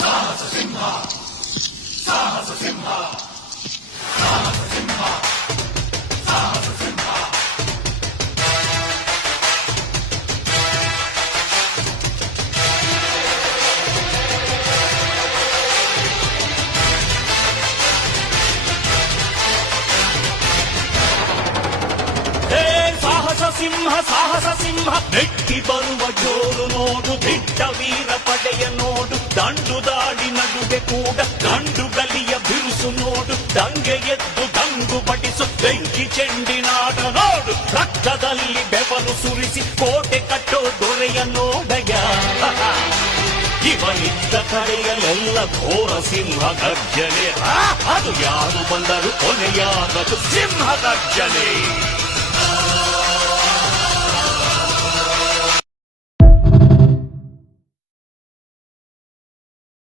ಸಾಹಸ ಸಿಂಹ ಸಾಹಸ ಸಿಂಹ ಸಾಹಸ ಸಿಂಹ ಸಾಹಸ ಸಿಂಹ. ಸಿಂಹ ಸಾಹಸ ಸಿಂಹ ನೆಟ್ಟಿ ಬರುವ ಜೋರು ನೋಡು, ದಿಟ್ಟ ವೀರ ಪಡೆಯ ನೋಡು, ದಂಡು ದಾಡಿ ನಡುವೆ ಕೂಡ ಗಂಡು ಗಲಿಯ ಬಿರುಸು ನೋಡು, ದಂಗೆ ಎದ್ದು ದಂಗು ಬಡಿಸು ಬೆಂಕಿ ಚೆಂಡಿನಾಟ ನೋಡು, ರಕ್ತದಲ್ಲಿ ಬೆವರು ಸುರಿಸಿ ಕೋಟೆ ಕಟ್ಟೋ ದೊರೆಯ ನೋಡಯ. ಇವನಿದ್ದ ಕಡೆಯಲ್ಲೆಲ್ಲ ಘೋರ ಸಿಂಹ ಗರ್ಜನೆ, ಅದು ಯಾರು ಬಂದರು ಕೊನೆಯಾಗದು ಸಿಂಹ ಗರ್ಜನೆ.